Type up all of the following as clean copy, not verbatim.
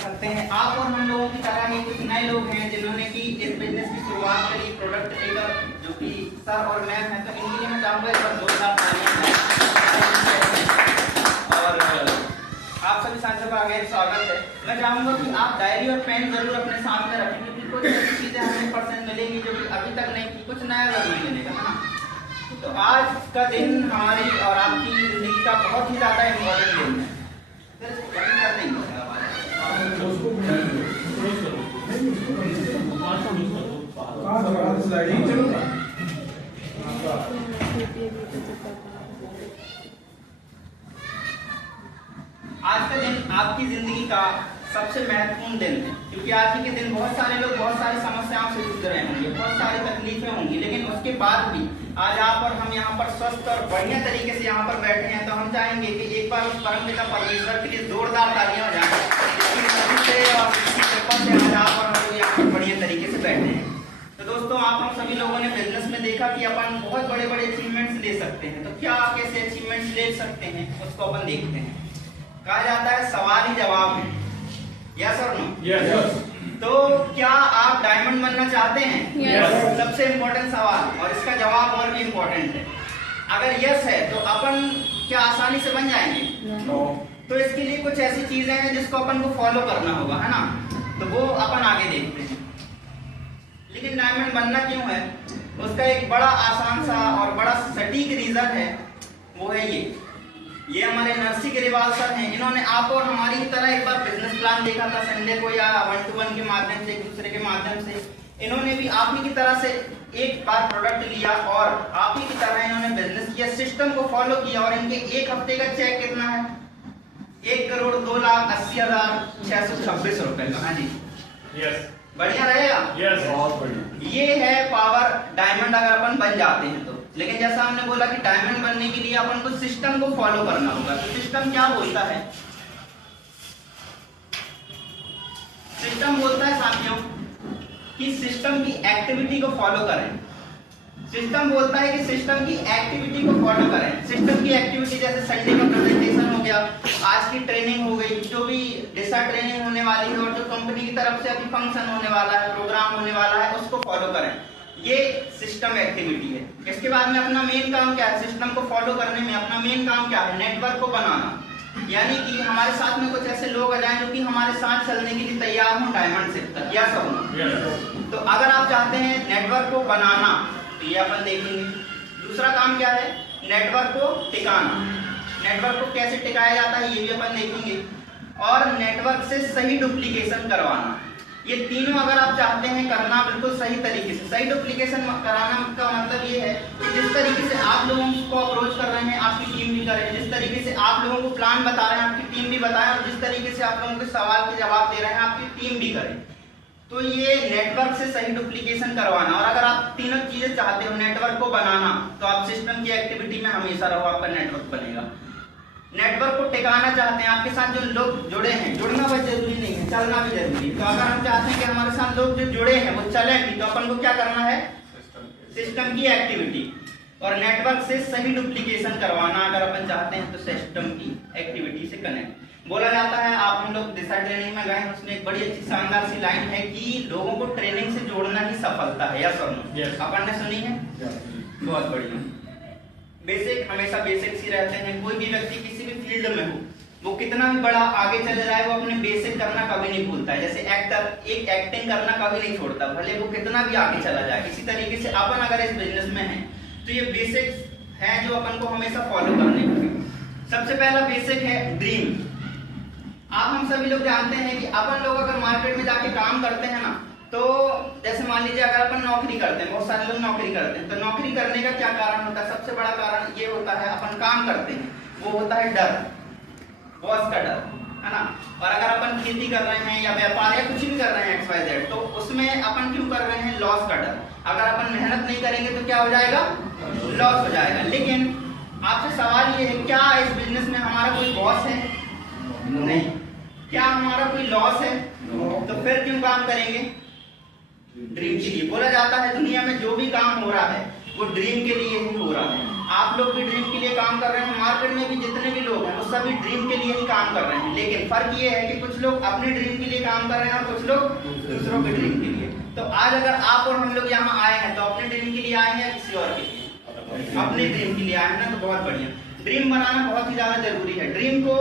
सकते हैं। आप और हम लोगों की तरह ही कुछ नए लोग हैं जिन्होंने की इस बिजनेस की शुरुआत करी प्रोडक्ट लेकर, जो कि सर और मैम है, तो इनके लिए मैं चाहूँगा एक बार जोरदार तालियां। और आप सभी साथियों का आगे स्वागत है। मैं चाहूँगा कि आप डायरी और पेन जरूर अपने साथ में रखें, क्योंकि कुछ ऐसी चीज़ें हमें % मिलेंगी जो कि अभी तक नहीं थी, कुछ नया जरूर मिलेगा, है ना। तो आज का दिन हमारी और आपकी जिंदगी का बहुत ही ज़्यादा इम्पोर्टेंट दिन है। आज का दिन आपकी जिंदगी का सबसे महत्वपूर्ण दिन है, क्योंकि आज ही के दिन बहुत सारे लोग बहुत सारी समस्याओं से जूझ रहे होंगे, बहुत सारी तकलीफें होंगी, लेकिन उसके बाद भी आज आप और हम यहाँ पर स्वस्थ और बढ़िया तरीके से यहाँ पर बैठे हैं। तो हम चाहेंगे कि एक बार उस परमपिता परमेश्वर के लिए जोरदार तालियां हो जाए, आज आप और हम लोग यहाँ पर बढ़िया तरीके से बैठे हैं। तो दोस्तों, आप हम सभी लोगों ने बिजनेस में देखा कि अपन बहुत बड़े बड़े अचीवमेंट्स ले सकते हैं। तो क्या कैसे अचीवमेंट्स ले सकते हैं उसको अपन देखते हैं। कहा जाता है सवाल ही जवाब है, यस और नो? यस। तो क्या आप डायमंड बनना चाहते हैं? Yes. सबसे इम्पोर्टेंट सवाल, और इसका जवाब और भी इम्पोर्टेंट है। अगर यस है तो अपन क्या आसानी से बन जाएंगे? नो। तो इसके लिए कुछ ऐसी चीजें हैं जिसको अपन को फॉलो करना होगा, है ना। तो वो अपन आगे देखते हैं। लेकिन डायमंड बनना क्यों है, उसका एक बड़ा आसान सा और बड़ा सटीक रीजन है, वो है ये हमारे नरसी ग्रेवाल सर हैं। इन्होंने आप और हमारी तरह एक बार बिजनेस प्लान देखा था संडे को, या 1-to-1 के माध्यम से, एक दूसरे के माध्यम से। इन्होंने भी आप ही की तरह से एक बार प्रोडक्ट लिया और आप ही की तरह इन्होंने बिजनेस किया, सिस्टम को फॉलो किया, और इनके एक हफ्ते का चेक कितना है? 1,02,80,626 रुपए का। हाँ जी, यस। बढ़िया रहेगा। यस, बहुत बढ़िया। ये है पावर डायमंड अगर अपन बन जाते हैं तो। लेकिन जैसा हमने बोला कि डायमंड बनने के लिए अपन को सिस्टम को फॉलो करना होगा। तो सिस्टम क्या बोलता है? सिस्टम बोलता है साथियों कि सिस्टम की एक्टिविटी को फॉलो करें। सिस्टम बोलता है कि सिस्टम की एक्टिविटी को फॉलो करें। सिस्टम की एक्टिविटी जैसे संडे का प्रेजेंटेशन हो गया, आज की ट्रेनिंग हो गई, जो भी डिसा ट्रेनिंग होने वाली है, और जो कंपनी की तरफ से अभी फंक्शन होने वाला है, प्रोग्राम होने वाला है, उसको फॉलो करें। ये सिस्टम एक्टिविटी है। इसके बाद में अपना मेन काम क्या है? सिस्टम को फॉलो करने में अपना मेन काम क्या है? नेटवर्क को बनाना। यानी कि हमारे साथ में कुछ ऐसे लोग आ जाएं जो कि हमारे साथ चलने के लिए तैयार हों डायमंड से तक, या सब। तो अगर आप चाहते हैं नेटवर्क को बनाना, तो ये अपन देखेंगे। दूसरा काम क्या है? नेटवर्क को टिकाना। नेटवर्क को कैसे टिकाया जाता है ये भी अपन देखेंगे। और नेटवर्क से सही डुप्लीकेशन करवाना। ये तीनों अगर आप चाहते हैं करना बिल्कुल सही तरीके से, सही डुप्लीकेशन कराना का मतलब ये है कि जिस तरीके से आप लोगों को अप्रोच कर रहे हैं आपकी टीम भी करे, जिस तरीके से आप लोगों को प्लान बता रहे हैं आपकी टीम भी बताए, और जिस तरीके से आप लोगों के सवाल के जवाब दे रहे हैं आपकी टीम भी करे। तो ये नेटवर्क से सही डुप्लीकेशन करवाना। और अगर आप तीनों चीजें चाहते हो, नेटवर्क को बनाना, तो आप सिस्टम की एक्टिविटी में हमेशा रहो, आपका नेटवर्क बनेगा। नेटवर्क को टिकाना चाहते हैं, आपके साथ जो लोग जुड़े हैं, जुड़ना बस जरूरी नहीं है, चलना भी जरूरी है। तो अगर हम चाहते हैं कि हमारे साथ लोग जो जुड़े हैं वो चलेंगे, तो अपन को क्या करना है? सिस्टम की एक्टिविटी और नेटवर्क से सही डुप्लीकेशन करवाना अगर अपन चाहते हैं, तो सिस्टम की एक्टिविटी से कनेक्ट। बोला जाता है, आप हम लोग दिशा ट्रेनिंग में गए, उसमें एक बड़ी अच्छी शानदार सी लाइन है कि लोगों को ट्रेनिंग से जोड़ना ही सफलता है, या सुनो? अपन ने सुनी है? बहुत बढ़िया। बेसिक हमेशा बेसिक्स ही रहते हैं। कोई भी व्यक्ति किसी भी फील्ड में हो, वो कितना भी बड़ा आगे चले जाए, वो अपने बेसिक करना कभी नहीं भूलता है। जैसे एक्टर एक एक्टिंग करना कभी नहीं छोड़ता, भले वो कितना भी आगे चला जाए। इसी तरीके से अपन अगर इस बिजनेस में है तो ये बेसिक्स हैं जो अपन को हमेशा फॉलो करने होंगे। सबसे पहला बेसिक है ड्रीम। आप हम सभी लोग जानते हैं कि अपन लोग अगर मार्केट में जाके काम करते हैं ना, तो जैसे मान लीजिए अगर अपन नौकरी करते हैं, बहुत सारे लोग नौकरी करते हैं, तो नौकरी करने का क्या कारण होता है? सबसे बड़ा कारण ये होता है, अपन काम करते हैं, वो होता है डर, बॉस का डर, है ना। और अगर अपन खेती कर रहे हैं या व्यापार या कुछ भी कर रहे हैं XYZ, तो उसमें अपन क्यों कर रहे हैं? लॉस का डर। अगर अपन मेहनत नहीं करेंगे तो क्या हो जाएगा? लॉस हो जाएगा। लेकिन आपसे सवाल ये है, क्या इस बिजनेस में हमारा कोई बॉस है? नहीं। क्या हमारा कोई लॉस है? तो फिर क्यों काम करेंगे? ड्रीम के लिए। बोला जाता है दुनिया में जो भी काम हो रहा है वो ड्रीम के लिए ही हो रहा है। आप लोग भी ड्रीम के लिए काम कर रहे हैं, मार्केट में भी जितने भी लोग हैं वो सभी ड्रीम के लिए ही काम कर रहे हैं, लेकिन फर्क ये है कि कुछ लोग अपने ड्रीम के लिए काम कर रहे हैं और कुछ लोग दूसरों के ड्रीम के लिए। तो आज अगर आप और हम लोग यहाँ आए हैं तो अपने ड्रीम के लिए आए हैं या किसी और के लिए? अपने ड्रीम के लिए आए हैं ना, तो बहुत बढ़िया। ड्रीम बनाना बहुत ही ज्यादा जरूरी है। ड्रीम को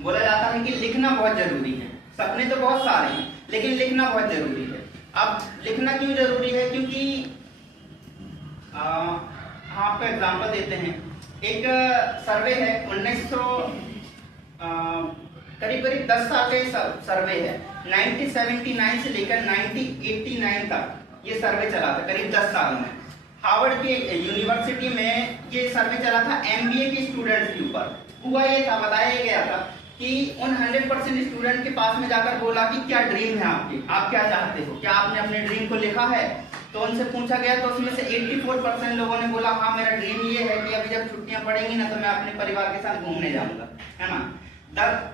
बोला जाता है कि लिखना बहुत जरूरी है। सपने तो बहुत सारे हैं लेकिन लिखना बहुत जरूरी है। अब लिखना क्यों जरूरी है? क्योंकि आपको एग्जांपल देते हैं। एक सर्वे है 1900 करीब 10 साल का सर्वे है। 1979 से लेकर 1989 तक ये सर्वे चला था, करीब 10 साल में। हार्वर्ड की यूनिवर्सिटी में ये सर्वे चला था एमबीए के स्टूडेंट्स के ऊपर। हुआ ये था, बताया गया था कि उन 100% स्टूडेंट के पास में जाकर बोला कि क्या ड्रीम है आपकी, आप क्या चाहते हो, क्या आपने अपने ड्रीम को लिखा है? तो उनसे पूछा गया तो उसमें से 84% लोगों ने बोला हाँ मेरा ड्रीम ये है कि अभी जब छुट्टियां पड़ेंगी ना तो मैं अपने परिवार के साथ घूमने जाऊंगा, है ना।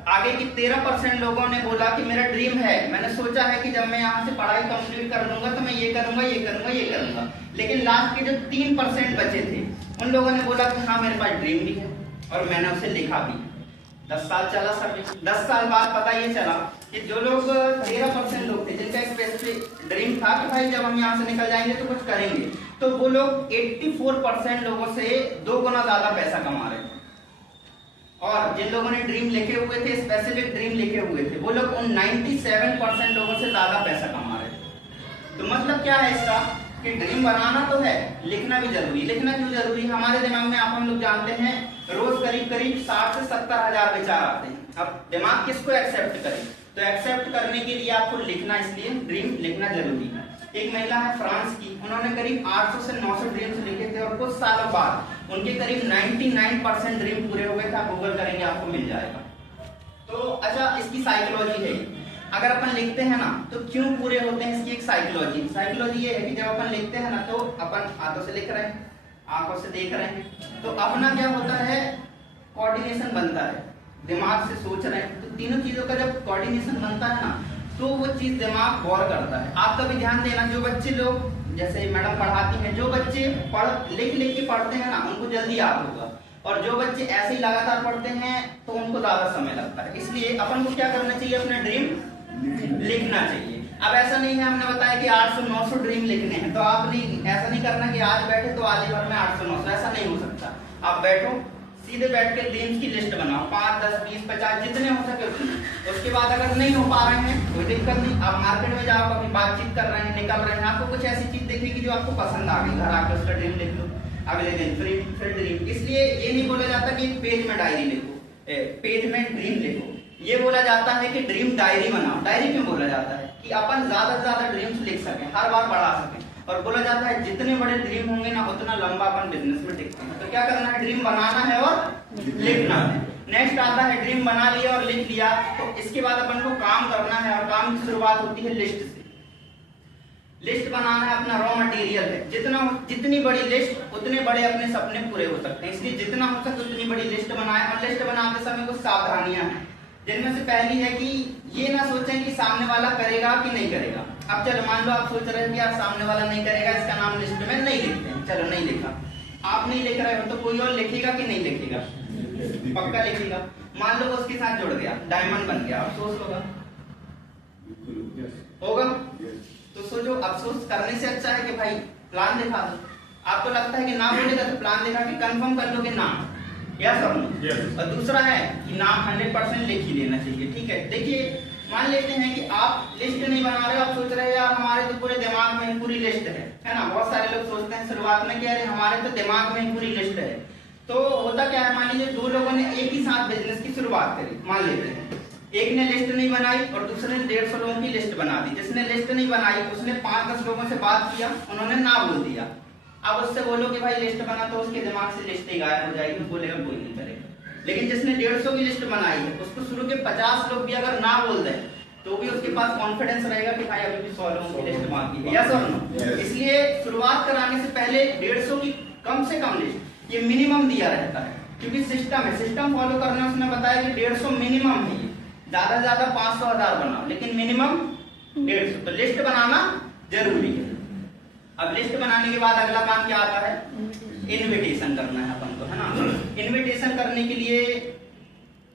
आगे की 13% लोगों ने बोला कि मेरा ड्रीम है, मैंने सोचा है कि जब मैं यहाँ से पढ़ाई कंप्लीट कर लूंगा तो मैं ये करूंगा ये करूंगा ये करूंगा। लेकिन लास्ट के जो 3% बचे थे उन लोगों ने बोला कि हाँ मेरे पास ड्रीम भी है और मैंने उसे लिखा भी। 10 साल चला सर्वे। 10 साल बाद पता ये चला कि जो लोग 13% लोग थे जिनका एक स्पेसिफिक ड्रीम था कि भाई जब हम यहाँ से निकल जाएंगे तो कुछ करेंगे, तो वो लोग 84% लोगों से 2 गुना ज्यादा पैसा कमा रहे थे। और जिन लोगों ने ड्रीम लिखे हुए थे, स्पेसिफिक ड्रीम लिखे हुए थे, वो लोग उन 97% लोगों से ज्यादा पैसा कमा रहे थे। तो मतलब क्या है इसका कि ड्रीम बनाना तो है, लिखना भी जरूरी। लिखना क्यों जरूरी है? हमारे दिमाग में आप हम लोग जानते हैं रोज करीब 60 से 70 हजार विचार आते हैं। अब दिमाग किसको एक्सेप्ट करे? तो एक्सेप्ट करने के लिए आपको लिखना, इसलिए ड्रीम लिखना जरूरी है। एक महिला है फ्रांस की, उन्होंने करीब 800 से 900 ड्रीम्स लिखे थे और कुछ सालों बाद उनके करीब 99% ड्रीम पूरे हो गए थे। आप गूगल करेंगे आपको मिल जाएगा। तो अच्छा, इसकी साइकोलॉजी है। अगर अपन लिखते हैं ना तो क्यों पूरे होते हैं, इसकी एक साइकोलॉजी ये है कि जब अपन लिखते हैं ना तो अपन हाथों से लिख रहे हैं, आंखों से देख रहे हैं, तो अपना क्या होता है, कोऑर्डिनेशन बनता है। दिमाग से सोच रहे हैं तो तीनों चीजों का जब कोऑर्डिनेशन बनता है ना तो वो चीज दिमाग गौर करता है। आप कभी ध्यान देना, जो बच्चे लोग जैसे मैडम पढ़ाती हैं, जो बच्चे लिख के पढ़ते हैं ना उनको जल्दी याद होगा, और जो बच्चे ऐसे ही लगातार पढ़ते हैं तो उनको ज्यादा समय लगता है। इसलिए अपन को क्या करना चाहिए, अपना ड्रीम लिखना चाहिए। अब ऐसा नहीं है हमने बताया कि 800-900 ड्रीम लिखने हैं तो आप नहीं, ऐसा नहीं करना कि आज बैठे तो आज ही भर में 800-900, ऐसा नहीं हो सकता। आप बैठो, सीधे बैठ के ड्रीम्स की लिस्ट बनाओ, 5, 10, 20, 50 जितने हो सके उतने। उसके बाद अगर नहीं हो पा रहे हैं कोई दिक्कत नहीं, आप मार्केट में जाओ, कभी बातचीत कर रहे हैं, निकल रहे हैं, आपको कुछ ऐसी चीज देखेगी जो आपको पसंद आ गई, घर आकर उसका ड्रीम लिख लो, अगले दिन फिर ड्रीम। इसलिए ये नहीं बोला जाता कि पेज में डायरी लिखो, पेज में ड्रीम लिखो, ये बोला जाता है कि ड्रीम डायरी बनाओ। डायरी क्यों बोला जाता है? कि अपन ज्यादा से ज्यादा ड्रीम्स लिख सकें, हर बार बढ़ा सकें। और बोला जाता है जितने बड़े ड्रीम होंगे ना उतना लंबा अपन बिजनेस में टिकते हैं। तो क्या करना है, ड्रीम बनाना है और लिखना है। नेक्स्ट आता है ड्रीम बना लिया और लिख लिया, तो इसके बाद अपन को काम करना है, और काम की शुरुआत होती है लिस्ट से। लिस्ट बनाना है अपना रॉ मटेरियल है। जितनी बड़ी लिस्ट उतने बड़े अपने सपने पूरे हो सकते हैं। इसलिए जितना हो सके उतनी बड़ी लिस्ट बनाएं। और लिस्ट बनाते समय कुछ सावधानियां हैं, जिनमें से पहली है कि ये ना सोचें कि सामने वाला करेगा कि नहीं करेगा। अब चलो मान लो आप सोच रहे हैं कि यार सामने वाला नहीं करेगा, इसका नाम लिस्ट में नहीं लिखते हैं, चलो नहीं लिखा। आप नहीं लिख रहे हो तो कोई और लिखेगा कि नहीं लिखेगा? पक्का लिखेगा। मान लो उसके साथ जुड़ गया, डायमंड बन गया, अफसोस होगा। तो सोचो, अफसोस करने से अच्छा है कि भाई प्लान दिखा दो। आपको लगता है कि नाम बोलेगा तो प्लान दिखा के कंफर्म कर लोगे नाम, या सब। और दूसरा है कि नाम 100% लिख ही लेना चाहिए, ठीक है। देखिए मान लेते हैं कि आप लिस्ट नहीं बना रहे हो, आप सोच रहे हो यार हमारे तो पूरे दिमाग में ही पूरी लिस्ट है ना। बहुत सारे लोग सोचते हैं शुरुआत में कि अरे हमारे तो दिमाग में ही पूरी लिस्ट है। तो होता क्या है, मान लीजिए 2 लोगों ने एक ही साथ बिजनेस की शुरुआत करी, मान लेते हैं। एक ने लिस्ट नहीं बनाई और दूसरे ने 150 लोगों की लिस्ट बना दी। जिसने लिस्ट नहीं बनाई उसने 5-10 लोगों से बात किया, उन्होंने ना बोल दिया। अब उससे बोलो कि भाई लिस्ट बना, तो उसके दिमाग से लिस्ट ही गायब हो जाएगी, बोलेगा कोई नहीं करेगा। लेकिन जिसने 150 की लिस्ट बनाई है उसको शुरू के 50 लोग भी अगर ना बोल दें तो भी उसके पास कॉन्फिडेंस रहेगा कि भाई अभी भी 100 लोगों की लिस्ट बाकी है, यस और नो। इसलिए शुरुआत कराने से पहले 150 की कम से कम लिस्ट, ये मिनिमम दिया रहता है, क्योंकि सिस्टम है, सिस्टम फॉलो करना। उसने बताया कि 150 मिनिमम है, ज्यादा से ज्यादा 500-1000 बनाओ, लेकिन मिनिमम 150। तो लिस्ट बनाना जरूरी है। अब लिस्ट बनाने के बाद अगला काम क्या आता है, इनविटेशन करना है अपन को, है ना। इनविटेशन करने के लिए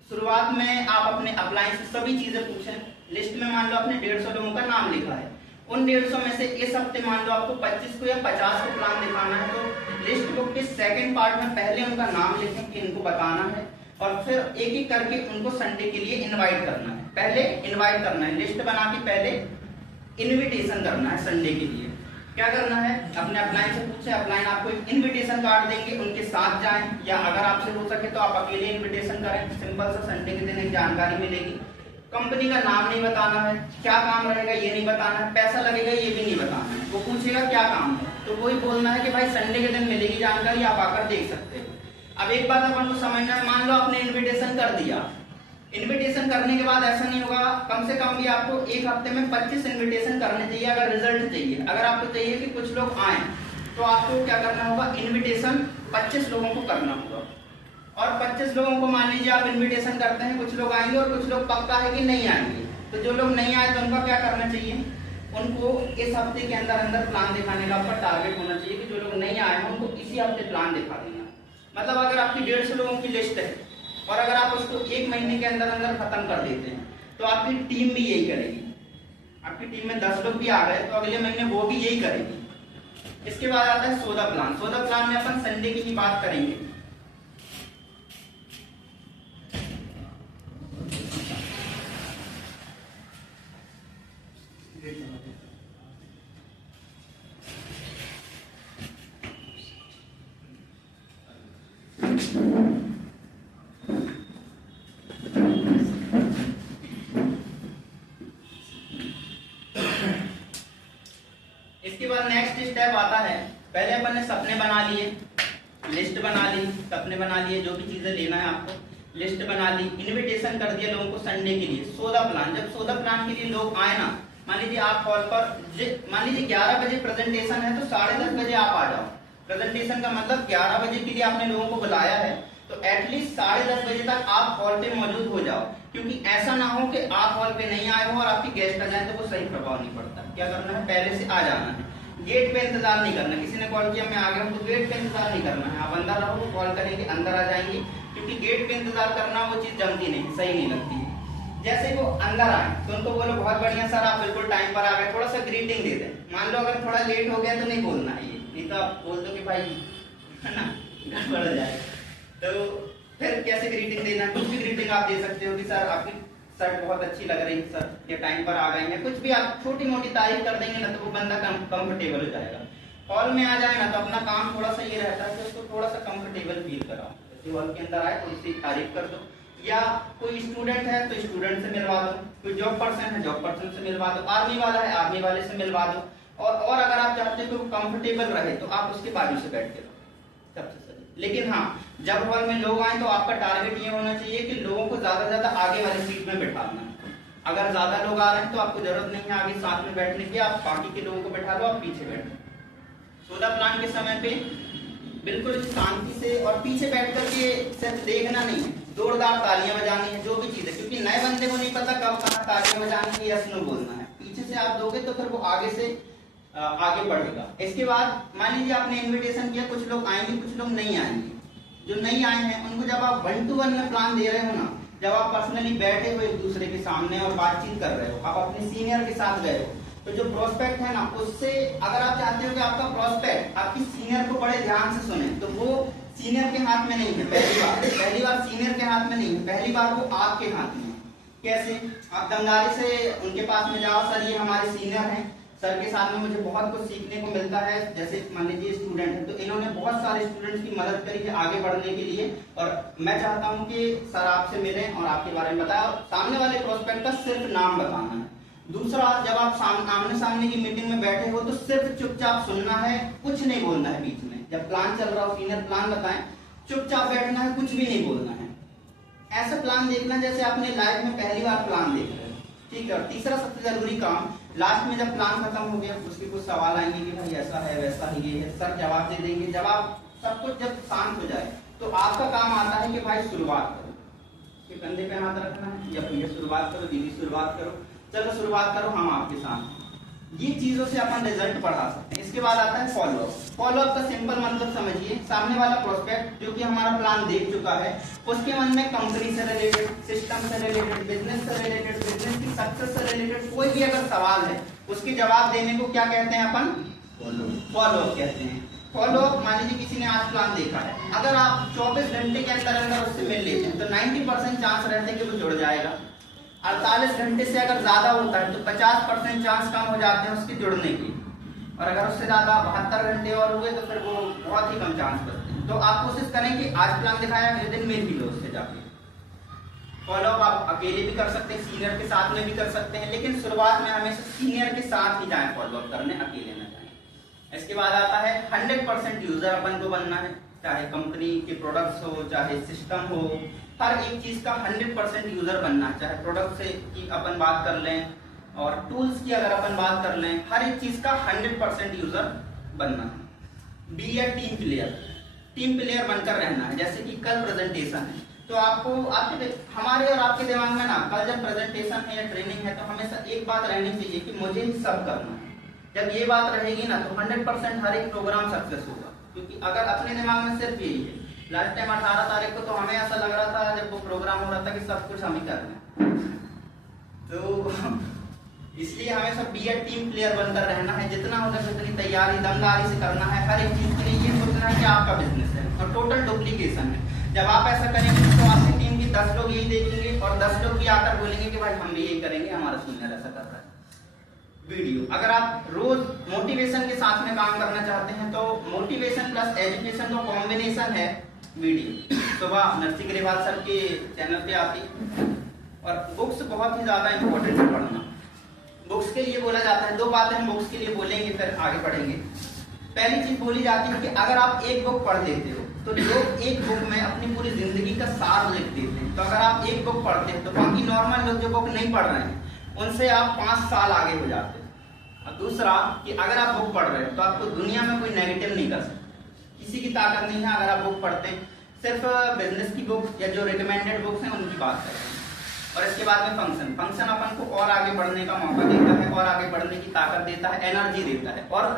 शुरुआत में आप अपने अपलाइन से सभी चीजें पूछें। लिस्ट में मान लो आपने 150 लोगों का नाम लिखा है, उन 150 में से इस हफ्ते मान लो आपको 25 को या 50 को प्लान दिखाना है, तो लिस्ट बुक के सेकंड पार्ट में पहले उनका नाम लिखें कि इनको बताना है, और फिर एक एक करके उनको संडे के लिए इनवाइट करना है। पहले इनवाइट करना है, लिस्ट बना के पहले इनविटेशन करना है संडे के लिए। क्या करना है, अपने अपलाइन से पूछे, अपलाइन आपको एक इनविटेशन कार्ड देंगे, उनके साथ जाएं, या अगर आपसे हो सके तो आप अकेले इनविटेशन करें। सिंपल सा संडे के दिन एक जानकारी मिलेगी। कंपनी का नाम नहीं बताना है, क्या काम रहेगा ये नहीं बताना है, पैसा लगेगा ये भी नहीं बताना है। वो पूछेगा क्या काम है, तो वही बोलना है कि भाई संडे के दिन मिलेगी जानकारी, आप आकर देख सकते हो। अब एक बात अपन को समझना है, मान लो आपने इनविटेशन कर दिया, इनविटेशन करने के बाद ऐसा नहीं होगा, कम से कम भी आपको एक हफ्ते में 25 इनविटेशन करने चाहिए अगर रिजल्ट चाहिए। अगर आपको चाहिए कि कुछ लोग आए, तो आपको क्या करना होगा, इनविटेशन 25 लोगों को करना होगा। और 25 लोगों को मान लीजिए आप इनविटेशन करते हैं, कुछ लोग आएंगे और कुछ लोग पक्का है कि नहीं आएंगे। तो जो लोग नहीं आए तो उनका क्या करना चाहिए, उनको इस हफ्ते के अंदर अंदर प्लान दिखाने का आपका टारगेट होना चाहिए कि जो लोग नहीं आए हैं उनको इसी हफ्ते प्लान दिखा देना। मतलब अगर आपकी 150 लोगों की लिस्ट है और अगर आप उसको एक महीने के अंदर अंदर खत्म कर देते हैं, तो आपकी टीम भी यही करेगी। आपकी टीम में 10 लोग भी आ गए तो अगले महीने वो भी यही करेगी। इसके बाद आता है सौदा प्लान। सौदा प्लान में अपन संडे की ही बात करेंगे। इसके बाद नेक्स्ट स्टेप आता है, पहले अपन ने सपने बना लिए, लिस्ट बना ली, सपने बना लिए, जो भी चीजें लेना है आपको लिस्ट बना ली, इनविटेशन कर दिया लोगों को संडे के लिए। सौदा प्लान, जब सौदा प्लान के लिए लोग आए ना, मान लीजिए आप कॉल पर, मान लीजिए 11 बजे प्रेजेंटेशन है तो 10:30 बजे आप आ जाओ। प्रेजेंटेशन का मतलब 11 बजे के लिए आपने लोगों को बुलाया है, तो एटलीस्ट 10:30 बजे तक आप हॉल पे मौजूद हो जाओ, क्योंकि ऐसा ना हो कि आप हॉल पे नहीं आए हो और आपके गेस्ट आ जाए तो वो सही प्रभाव नहीं पड़ता। क्या करना है, पहले से आ जाना है, गेट पे इंतजार नहीं करना। किसी ने कॉल किया मैं आ गया हूं, तो गेट पे इंतजार नहीं करना है, आप अंदर रहो, कॉल करेंगे अंदर आ जाएंगे, क्योंकि गेट पे इंतजार करना वो चीज जमती नहीं, सही नहीं लगती। जैसे वो अंदर आए तो उनको बोलो बहुत बढ़िया सर आप बिल्कुल टाइम पर आ गए, थोड़ा सा ग्रीटिंग दे दें। मान लो अगर थोड़ा लेट हो गया तो नहीं बोलना है ये, नहीं तो आप बोल दो कि भाई है ना गड़बड़ हो जाए, तो फिर कैसे ग्रीटिंग देना, कुछ भी ग्रीटिंग आप दे सकते हो कि सर आपकी शर्ट बहुत अच्छी लग रही है सर, ये टाइम पर आ गए हैं, कुछ भी आप छोटी मोटी तारीफ कर देंगे ना तो वो बंदा कंफर्टेबल हो जाएगा। हॉल में आ जाए ना तो अपना काम थोड़ा सा ये रहता है कि उसको थोड़ा सा कंफर्टेबल फील कराओ। हॉल के अंदर आए थोड़ी सी तारीफ कर दो, या कोई स्टूडेंट है तो स्टूडेंट से मिलवा दो, कोई जॉब पर्सन है जॉब पर्सन से मिलवा दो, आर्मी वाला है आर्मी वाले से मिलवा दो, और अगर आप चाहते हो कि वो कंफर्टेबल रहे तो आप उसके बाजू से बैठ के रहो, सबसे सही। लेकिन हाँ, जब हॉल में लोग आए तो आपका टारगेट ये होना चाहिए कि लोगों को ज्यादा से ज्यादा आगे वाली सीट में बैठाना। अगर ज्यादा लोग आ रहे हैं तो आपको जरूरत नहीं है आगे साथ में बैठने की, आप बाकी के लोगों को बैठा लो, आप पीछे बैठो। सौदा प्लान के समय पे बिल्कुल शांति से, और पीछे बैठ करके सिर्फ देखना नहीं है, जोरदार तालियां बजानी है, जो भी चीज है, क्योंकि नए बंदे को नहीं पता कब कहाँ तालियां बजानी है, यस नो बोलना है। पीछे से आप दोगे तो फिर वो आगे से आगे बढ़ेगा। इसके बाद मान लीजिए आपने इनविटेशन किया, कुछ लोग आएंगे कुछ लोग नहीं आएंगे। जो नहीं आए हैं उनको जब आप 1 to 1 में प्लान दे रहे हो ना, जब आप पर्सनली बैठे हो एक दूसरे के सामने और बातचीत कर रहे हो, आप अपने सीनियर के साथ गए हो, तो जो प्रोस्पेक्ट है ना उससे, अगर आप चाहते हो कि आपका प्रोस्पेक्ट आपकी सीनियर को बड़े ध्यान से सुने, तो वो सीनियर के हाथ में नहीं है। पहली बार सीनियर के हाथ में नहीं है, पहली बार वो आपके हाथ में है। कैसे, आप दमदारी से उनके पास में जाओ, सर ये हमारे सीनियर हैं, सर के साथ में मुझे बहुत कुछ सीखने को मिलता है। जैसे मान लीजिए स्टूडेंट है तो इन्होंने बहुत सारे स्टूडेंट्स की मदद करी है आगे बढ़ने के लिए, और मैं चाहता हूं कि सर आपसे मिलें और आपके बारे में बताएं, और सामने वाले प्रोस्पेक्ट का सिर्फ नाम बताना है। दूसरा, जब आप आमने सामने की मीटिंग में बैठे हो तो सिर्फ चुपचाप सुनना है, कुछ नहीं बोलना है बीच में। जब प्लान चल रहा हो, सीनियर प्लान बताएं, चुपचाप बैठना है, कुछ भी नहीं बोलना है। ऐसा प्लान देखना जैसे आपने लाइफ में पहली बार प्लान देख रहे हो, ठीक है। और तीसरा सबसे जरूरी काम, लास्ट में जब प्लान खत्म हो गया उसके कुछ सवाल आएंगे कि भाई ऐसा है वैसा है ये है, सर जवाब दे देंगे। जवाब सब कुछ जब शांत हो जाए तो आपका काम आता है कि भाई शुरुआत करो, कि कंधे पे हाथ रखना है, या भैया शुरुआत करो, दीदी शुरुआत करो, चलो शुरुआत करो, हम आपके साथ। ये चीजों से अपन रिजल्ट बढ़ा सकते हैं। इसके बाद आता है फॉलोअप। फॉलोअप का सिंपल मतलब समझिए, सामने वाला प्रोस्पेक्ट जो कि हमारा प्लान देख चुका है, उसके मन में कंपनी से रिलेटेड, सिस्टम से रिलेटेड, बिजनेस से रिलेटेड, बिजनेस की सक्सेस से रिलेटेड कोई भी अगर सवाल है, उसके जवाब देने को क्या कहते हैं अपन? फॉलोअप कहते हैं। फॉलोअप, मान लीजिए किसी ने आज प्लान देखा है, अगर आप 24 घंटे के अंदर अंदर उससे मिल लेते हैं तो 90% चांस रहते हैं कि वो जुड़ जाएगा। 48 घंटे से अगर ज्यादा होता है तो 50% चांस कम हो जाते हैं उसके जुड़ने की, और अगर उससे ज्यादा 72 घंटे और हुए तो फिर वो बहुत ही कम चांस बचते हैं। तो आप कोशिश करें कि आज प्लान दिखाया अगले दिन मिल भी लो उससे जाके। फॉलोअप आप अकेले भी कर सकते हैं, सीनियर के साथ में भी कर सकते हैं, लेकिन शुरुआत में हमेशा सीनियर के साथ ही जाएं फॉलोअप करने, अकेले न जाएं। इसके बाद आता है 100% यूजर अपन को बनना है, चाहे कंपनी के प्रोडक्ट्स हो, चाहे सिस्टम हो, हर एक चीज का 100% यूजर बनना। चाहे प्रोडक्ट से की अपन बात कर लें और टूल्स की अगर अपन बात कर लें, हर एक चीज का 100% यूजर बनना है। बी ए टीम प्लेयर, टीम प्लेयर बनकर रहना है। जैसे कि कल प्रेजेंटेशन है तो आपको आपके हमारे और आपके दिमाग में ना, कल जब प्रेजेंटेशन है या ट्रेनिंग है तो हमेशा एक बात रहनी चाहिए कि मुझे ही सब करना है। जब ये बात रहेगी ना तो 100% हर एक प्रोग्राम सक्सेस होगा। क्योंकि अगर अपने दिमाग में सिर्फ यही है, लास्ट टाइम 18 तारीख को तो हमें ऐसा लग रहा था जब वो प्रोग्राम हो रहा था कि सब कुछ हम ही कर रहे हैं, तो इसलिए हमें सब बी ए टीम प्लेयर बनकर रहना है। जितना हो सके उतनी तैयारी दमदारी से करना है। हर एक चीज के लिए ये सोचना है कि आपका बिजनेस है और टोटल डुप्लीकेशन है। जब आप ऐसा करेंगे तो आपकी टीम की 10 लोग यही देखेंगे और 10 लोग भी आकर बोलेंगे कि भाई हम भी यही करेंगे, हमारा सीनियर ऐसा कर रहा है। वीडियो, अगर आप रोज मोटिवेशन के साथ में काम करना चाहते हैं तो मोटिवेशन प्लस एजुकेशन का कॉम्बिनेशन है वीडियो। सुबह नरसिंह ग्रेवाल सर के चैनल पे आती, और बुक्स बहुत ही ज्यादा इंपॉर्टेंट है पढ़ना। बुक्स के लिए बोला जाता है, दो बातें हम बुक्स के लिए बोलेंगे फिर आगे बढ़ेंगे। पहली चीज बोली जाती है कि अगर आप एक बुक पढ़ लेते हो तो लोग एक बुक में अपनी पूरी जिंदगी का सार लिख देते हैं। तो अगर आप एक बुक पढ़ते हैं तो बाकी नॉर्मल लोग जो बुक नहीं पढ़ रहे हैं उनसे आप 5 साल आगे हो जाते हैं। और दूसरा कि अगर आप बुक पढ़ रहे हैं तो आपको दुनिया में कोई नेगेटिव नहीं कर सकता, किसी की ताकत नहीं है। अगर आप बुक पढ़ते हैं, सिर्फ बिजनेस की बुक या जो रिकमेंडेड बुक्स हैं उनकी बात करें। और इसके बाद में फंक्शन, फंक्शन अपन को और आगे बढ़ने का मौका देता है और आगे बढ़ने की ताकत देता है, एनर्जी देता है। और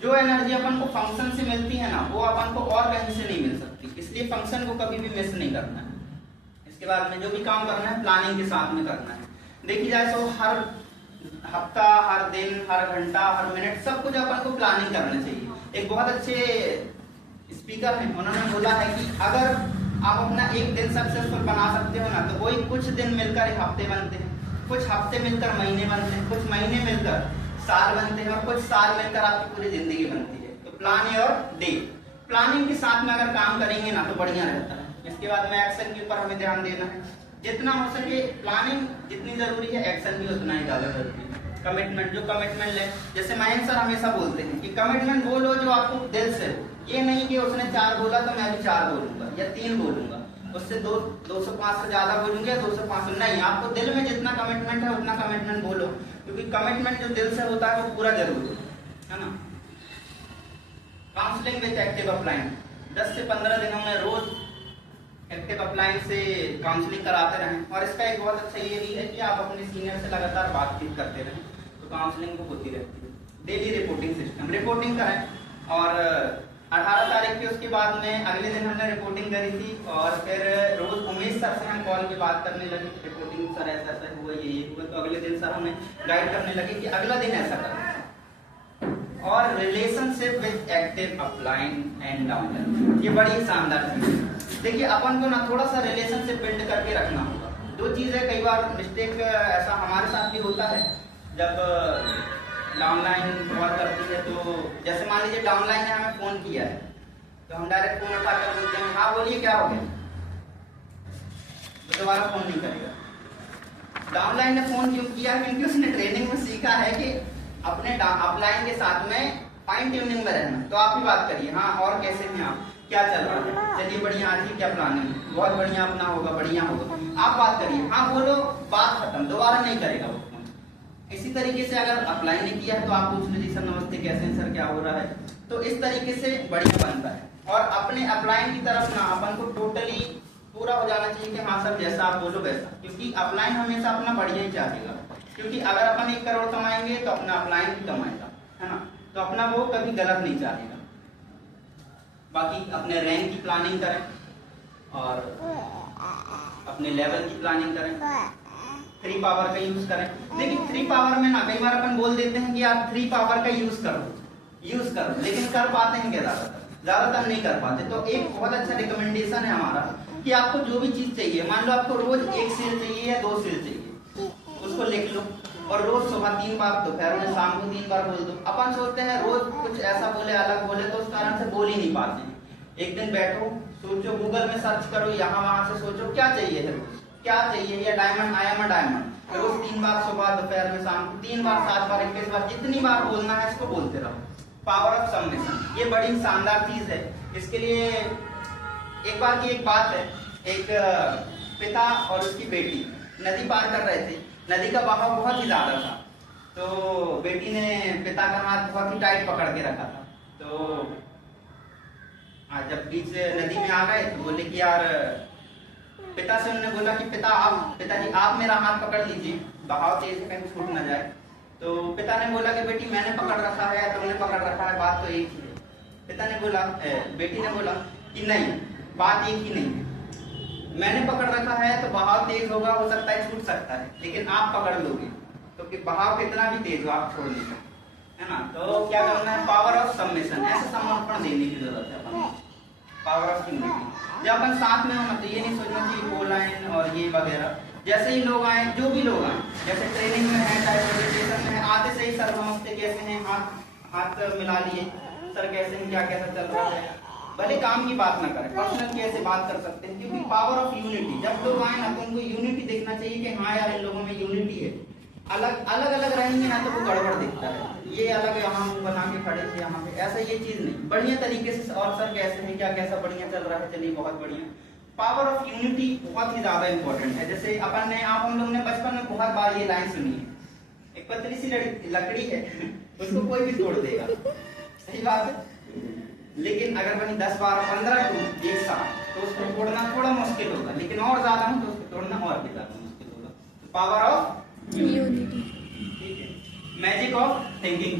जो एनर्जी अपन को फंक्शन से मिलती है ना, वो अपन को और कहीं से नहीं मिल सकती। इसलिए फंक्शन को कभी भी मिस नहीं करना है। इसके बाद में जो भी काम करना है प्लानिंग के साथ में करना है। देखी जाए तो हर हफ्ता, हर दिन, हर घंटा, हर मिनट सब कुछ अपन को प्लानिंग करना चाहिए। एक बहुत अच्छे स्पीकर हैं, उन्होंने बोला है कि अगर आप अपना एक दिन सक्सेसफुल बना सकते हो ना तो वही कुछ दिन मिलकर एक हफ्ते बनते हैं, कुछ हफ्ते मिलकर महीने बनते हैं, कुछ महीने मिलकर साल बनते हैं और कुछ साल मिलकर आपकी पूरी जिंदगी बनती है। तो प्लान योर डे, प्लानिंग के साथ में अगर काम करेंगे ना तो बढ़िया रहता है। इसके बाद में एक्शन के ऊपर हमें ध्यान देना है। जितना हो सके प्लानिंग जितनी जरूरी है, एक्शन भी उतना ही ज्यादा जरूरी है। कमिटमेंट, जो कमिटमेंट ले, जैसे महेंद्र सर हमेशा बोलते हैं कि कमिटमेंट वो लो जो आपको दिल से हो। ये नहीं कि उसने 4 बोला तो मैं भी 4 बोलूंगा या 3 बोलूंगा, उससे 205 से ज्यादा बोलूंगा या 205 नहीं। आपको दिल में जितना कमिटमेंट है उतना कमिटमेंट बोलो, क्योंकि कमिटमेंट जो दिल से होता है वो पूरा जरूर है ना। काउंसलिंग विद एक्टिव अपलाइन, 10 से 15 दिनों में रोज एक्टिव अपलाइन से काउंसलिंग कराते रहें। और इसका एक बहुत अच्छा ये भी है कि आप अपने सीनियर से लगातार बातचीत करते रहें, तो काउंसलिंग को होती रहती है। डेली रिपोर्टिंग सिस्टम, रिपोर्टिंग करें। और 18 तारीख के उसके बाद में अगले दिन हमने रिपोर्टिंग करी थी और फिर रोज उमेश सर से हम कॉल पे बात करने लगे, रिपोर्टिंग सर ऐसा ऐसा हुआ, ये हुआ। तो अगले दिन सर हमें गाइड करने लगे कि अगला दिन ऐसा करना। और relationship with active upline and downline, ये बड़ी शानदार चीज है। देखिए अपन को ना थोड़ा सा रिलेशनशिप बिल्ड करके रखना होगा। दो चीजें, कई बार मिस्टेक ऐसा हमारे साथ भी होता है जब डाउनलाइन कॉल करती है। तो जैसे मान लीजिए डाउनलाइन ने हमें फोन किया है तो हम डायरेक्ट फोन उठाकर बोलते हैं हाँ बोलिए क्या हो गया, तो दोबारा फोन नहीं करेगा। डाउनलाइन ने फोन क्यों किया? क्योंकि उसने ट्रेनिंग में सीखा है कि अपने अपलाइन के साथ में फाइन ट्यूनिंग में रहना। तो आप ही बात करिए, हाँ और कैसे हैं आप, क्या चल रहा है, चलिए बढ़िया, आज ही क्या प्लानिंग, बहुत बढ़िया, अपना होगा, बढ़िया होगा। आप बात करिए, हाँ बोलो, बात खत्म, दोबारा नहीं करेगा वो। इसी तरीके से अगर अप्लाई नहीं किया है तो आप पूछ लीजिए सर नमस्ते, कैसे हैं सर, क्या हो रहा है। तो इस तरीके से बढ़िया बनता है। और अपने अपलाइन की तरफ ना अपन को टोटली पूरा हो जाना चाहिए कि हाँ सर जैसा आप बोलो वैसा, क्योंकि अपलाइन हमेशा अपना बढ़िया ही चाहेगा। क्योंकि अगर अपन 1 करोड़ कमाएंगे तो अपना अपलाइन भी कमाएगा, है ना, तो अपना वो कभी गलत नहीं चाहेगा। बाकी अपने रैंक की प्लानिंग करें और अपने लेवल की प्लानिंग करें, 3 पावर का यूज करें। देखिए 3 पावर में ना कई बार अपन बोल देते हैं कि आप 3 पावर का यूज करो, लेकिन कर पाते हैं क्या? ज्यादातर नहीं कर पाते। तो एक बहुत अच्छा रिकमेंडेशन है हमारा कि आपको जो भी चीज चाहिए, मान लो आपको रोज 1 सेल चाहिए या 2 सेल चाहिए, उसको लिख लो और रोज सुबह 3 बार, दोपहर में, शाम को 3 बार बोल दो। अपन सोचते हैं रोज कुछ ऐसा बोले, अलग बोले, तो उस कारण से बोल ही नहीं पाते हैं। एक दिन बैठो, सोचो, गूगल में सर्च करो, यहाँ वहां से सोचो क्या चाहिए है, रोज क्या चाहिए, या diamond, I am a diamond, रोज 3 बार, सुबह, दोपहर में, शाम को 3 बार, 7 बार, 21 बार, जितनी बार बोलना है इसको बोलते रहो। पावर ऑफ सबमिशन, ये बड़ी शानदार चीज है। इसके लिए एक बार की एक बात है, एक पिता और उसकी बेटी नदी पार कर रहे थे। नदी का बहाव बहुत ही ज्यादा था, तो बेटी ने पिता का हाथ बहुत ही टाइट पकड़ के रखा था। तो जब बीच नदी में आ गए तो बोले कि यार, पिता से उन्होंने बोला कि पिताजी आप मेरा हाथ पकड़ लीजिए, बहाव तेज है, कहीं छूट न जाए। तो पिता ने बोला कि बेटी मैंने पकड़ रखा है, तुमने पकड़ रखा है, बात तो एक ही है। पिता ने बोला, बेटी ने बोला कि नहीं, बात एक ही नहीं है, मैंने पकड़ रखा है तो बहाव तेज होगा, हो सकता है छूट सकता है, लेकिन आप पकड़ लोगे तो कि बहाव कितना भी तेज हो आप छोड़ नहीं सकते, है ना। तो क्या करना है? पावर ऑफ सबमिशन, ऐसे समर्पण देने की जरूरत है अपन, पावर ऑफ ह्यूमिलिटी। जब अपन साथ में हो ना, तो ये नहीं सोचना कि वो लाइन और ये वगैरह, जैसे ही लोग आए, जो भी लोग आए, जैसे ट्रेनिंग में है, चाहे प्रेजेंटेशन में है, आते से ही सर नमस्ते कैसे हैं, हाथ मिला लिए, सर कैसे हैं, क्या कैसा चल रहा है, भले काम की बात ना करें, पर्सनल कैसे बात कर सकते हैं, क्योंकि पावर ऑफ यूनिटी, जब लोग आए ना तो उनको यूनिटी देखना चाहिए कि हाँ यार इन लोगों में यूनिटी है। अलग रहेंगे ना तो वो गड़बड़ दिखता है, ये अलग यहाँ मुंह बना के खड़े थे यहाँ पे, ऐसा ये चीज नहीं, बढ़िया तरीके से, और सर कैसे हैं, क्या कैसा, बढ़िया चल रहा है, चलिए बहुत बढ़िया। पावर ऑफ यूनिटी बहुत ही ज्यादा इंपॉर्टेंट है। जैसे अपन ने, हम लोग ने बचपन में बहुत बार ये लाइन सुनी है, एक पतली सी लकड़ी है, उसको कोई भी तोड़ देगा, सही बात है, लेकिन अगर बनी 10, 12, 15 टूट एक साथ, तो उसको तोड़ना थोड़ा मुश्किल होगा, लेकिन और ज्यादा हो तो उसको तोड़ना और भी ज्यादा मुश्किल होगा। तो पावर ऑफ यूनिटी, ठीक है। मैजिक ऑफ थिंकिंग,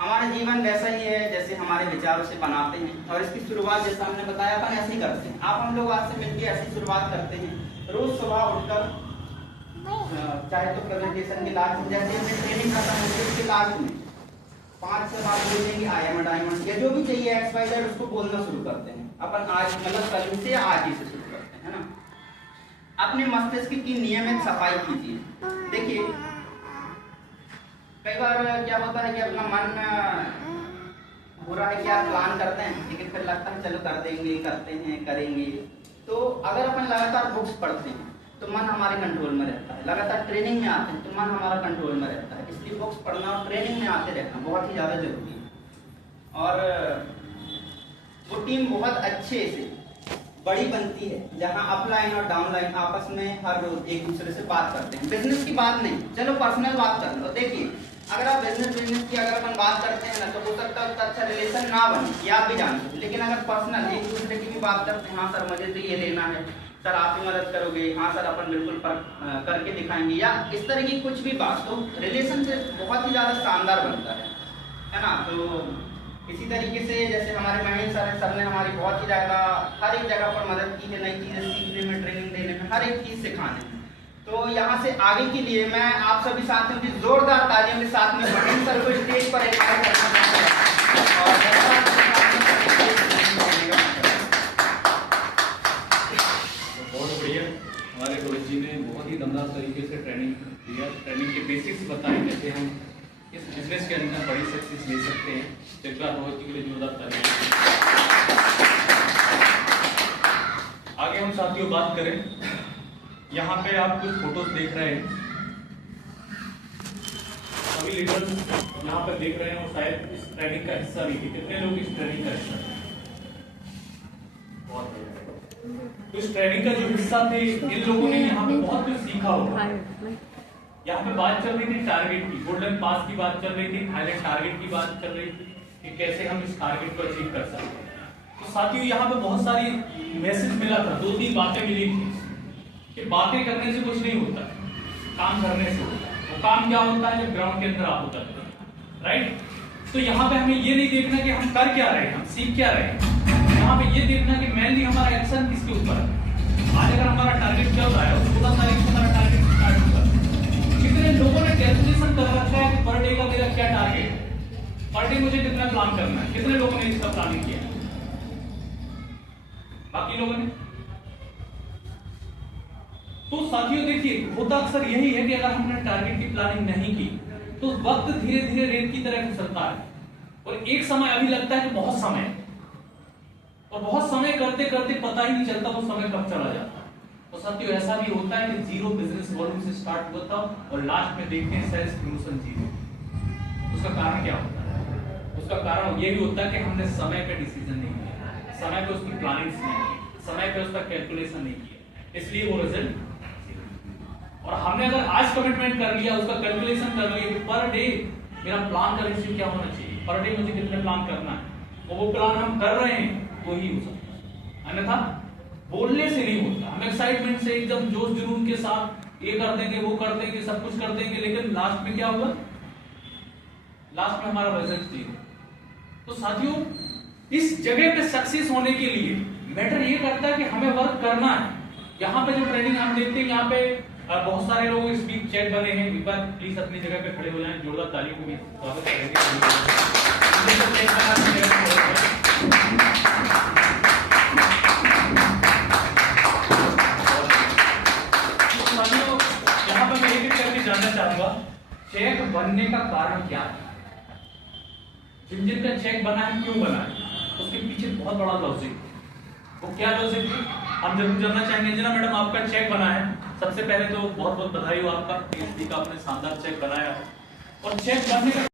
हमारा जीवन वैसा ही है जैसे हमारे विचारों से बनाते हैं, और इसकी शुरुआत जैसा हमने बताया अपन ऐसे ही करते हैं। आप हम लोग आज से मिलकर ऐसी शुरुआत करते हैं, रोज सुबह उठकर, चाहे तो प्रेजेंटेशन के लास्ट में, जैसे हमने ट्रेनिंग खत्म होती है उसके लास्ट में 5 से बात बोलेंगे, आई एम अ डायमंड, या जो भी चाहिए XYZ, उसको बोलना शुरू करते हैं अपन। आज मतलब कल से, आज ही से शुरू करते हैं, है ना। अपने मस्तिष्क की नियमित सफाई कीजिए। देखिए कई बार क्या होता है कि अपना मन हो रहा है कि आप प्लान करते हैं, लेकिन फिर लगता है चलो कर देंगे, करते हैं, करेंगे। तो अगर अपन लगातार बुक्स पढ़ते हैं तो मन हमारे कंट्रोल में रहता है, लगातार ट्रेनिंग में आते हैं तो मन हमारा कंट्रोल में रहता है। इसलिए बुक्स पढ़ना और ट्रेनिंग में आते रहना बहुत ही ज्यादा जरूरी है। और वो टीम बहुत अच्छे से बड़ी बनती है जहां अपलाइन और डाउनलाइन आपस में हर रोज एक दूसरे से बात करते हैं। बिजनेस की बात नहीं, चलो पर्सनल बात कर लो। देखिए अगर आप बिजनेस की अगर अपन बात करते हैं ना, तो हो सकता है उसका अच्छा रिलेशन ना बने, ये आप भी जानते हैं, लेकिन अगर पर्सनल एक दूसरे की भी बात करते हैं, हाँ सर मुझे तो ये लेना है, सर आप ही मदद करोगे, हाँ सर अपन बिल्कुल करके दिखाएंगे, या इस तरह की कुछ भी बात, तो रिलेशनशिप बहुत ही ज्यादा शानदार बनता है ना। तो इसी तरीके से जैसे हमारे महेंद्र सर ने हमारी बहुत ही ज्यादा हर एक जगह पर मदद की है, नई चीजें सीखने में, ट्रेनिंग देने में, हर एक चीज सिखाने में। तो यहाँ से आगे के लिए मैं आप सभी साथियों की जोरदार तालियों के साथ में महेंद्र सर को स्टेज पर इनवाइट करना चाहूंगा और बहुत बढ़िया, हमारे गुरु जी ने बहुत ही दमदार तरीके से ट्रेनिंग दिया, ट्रेनिंग के बेसिक्स बताए कैसे हम इस बिजनेस के अंदर बड़ी सक्सेस ले सकते हैं। जगह बहुत के लिए जोरदार तालियां। आगे हम साथियों बात करें, यहाँ पे आप कुछ फोटोज देख रहे हैं, सभी लीडर्स यहाँ पर देख रहे हैं, वो शायद इस ट्रेनिंग का हिस्सा भी थे। कितने लोग इस ट्रेनिंग का हिस्सा थे? बहुत बढ़िया। तो इस ट्रेनिंग का जो हिस्सा थे, इन लोगों ने यहाँ पे बहुत कुछ सीखा होगा। यहाँ पे बात चल रही थी टारगेट की, गोल्डन पास की बात चल रही थी, थाईलैंड टारगेट की बात चल रही थी कि कैसे हम इस टारगेट को अचीव कर सकते हैं। तो साथियों यहाँ पे बहुत सारी मैसेज मिला था, 2-3 बातें मिली थी कि बातें करने से कुछ नहीं होता, काम करने से होता है। तो काम क्या होता है जब ग्राउंड के अंदर आप उतरते हैं, राइट? तो यहाँ पे हमें ये नहीं देखना कि हम कर क्या रहे हैं, हम सीख क्या रहे हैं, यहाँ पे ये देखना कि मेनली हमारा एक्शन किसके ऊपर है। आज अगर हमारा टारगेट चल रहा है, 16 तारीख को हमारा टारगेट स्टार्ट होगा, कितने लोगों ने कैलकुलेशन कर रखा है कि पर डे का मेरा क्या टारगेट है, पर डे मुझे कितना प्लान करना है, कितने लोगों ने इसका प्लानिंग किया? बाकी लोगों ने? तो साथियों देखिए, होता अक्सर यही है कि अगर हमने टारगेट की प्लानिंग नहीं की तो वक्त धीरे धीरे रेत की तरह फिसलता है, और एक समय अभी लगता है कि बहुत समय है, और बहुत समय करते करते पता ही नहीं चलता वो समय कब चला जाता है। तो साथियों ऐसा भी होता है कि जीरो बिजनेस वॉल्यूम से स्टार्ट हुआ था और लास्ट में देखते हैं सेल्स प्रमोशन जीरो। उसका कारण क्या होता है? उसका कारण ये भी होता है कि हमने समय पे डिसीजन नहीं लिया, समय पे उसकी प्लानिंग नहीं की, समय पे उसका कैलकुलेशन नहीं किया, इसलिए वो रिजल्ट। और हमने अगर आज कमिटमेंट कर लिया, उसका कैलकुलेशन कर लिया कि पर डे मेरा प्लान का रेशियो क्या होना चाहिए, पर डे मुझे कितने प्लान करना है, और वो प्लान हम कर रहे हैं तो ही हो सकता है, अन्यथा बोलने से नहीं होता। हम एक्साइटमेंट से एकदम जोश जुनून के साथ ये कर देंगे, वो कर देंगे, सब कुछ कर देंगे, लेकिन लास्ट में क्या होगा? लास्ट में हमारा रिजल्ट जीरो। तो साथियों, इस जगह पे सक्सेस होने के लिए मैटर ये करता है कि हमें वर्क करना है। यहाँ पे जो ट्रेनिंग हम देखते हैं, यहाँ पे बहुत सारे लोग इस वीक चेक बने हैं। एक बार प्लीज अपनी जगह पे खड़े हो जाएं, जोरदार तालियों को भी स्वागत करेंगे। यहाँ पे मैं एक करके जानना चाहूंगा, चेक बनने का कारण क्या है? जिन का चेक बना है, क्यों बना है? उसके पीछे बहुत बड़ा लॉजिक है। वो क्या लॉजिक है, हम जरूर जानना चाहेंगे। अंजना मैडम, आपका चेक बना है, सबसे पहले तो बहुत बहुत बधाई हो आपका, पीएचडी का आपने शानदार चेक बनाया। और चेक बनने का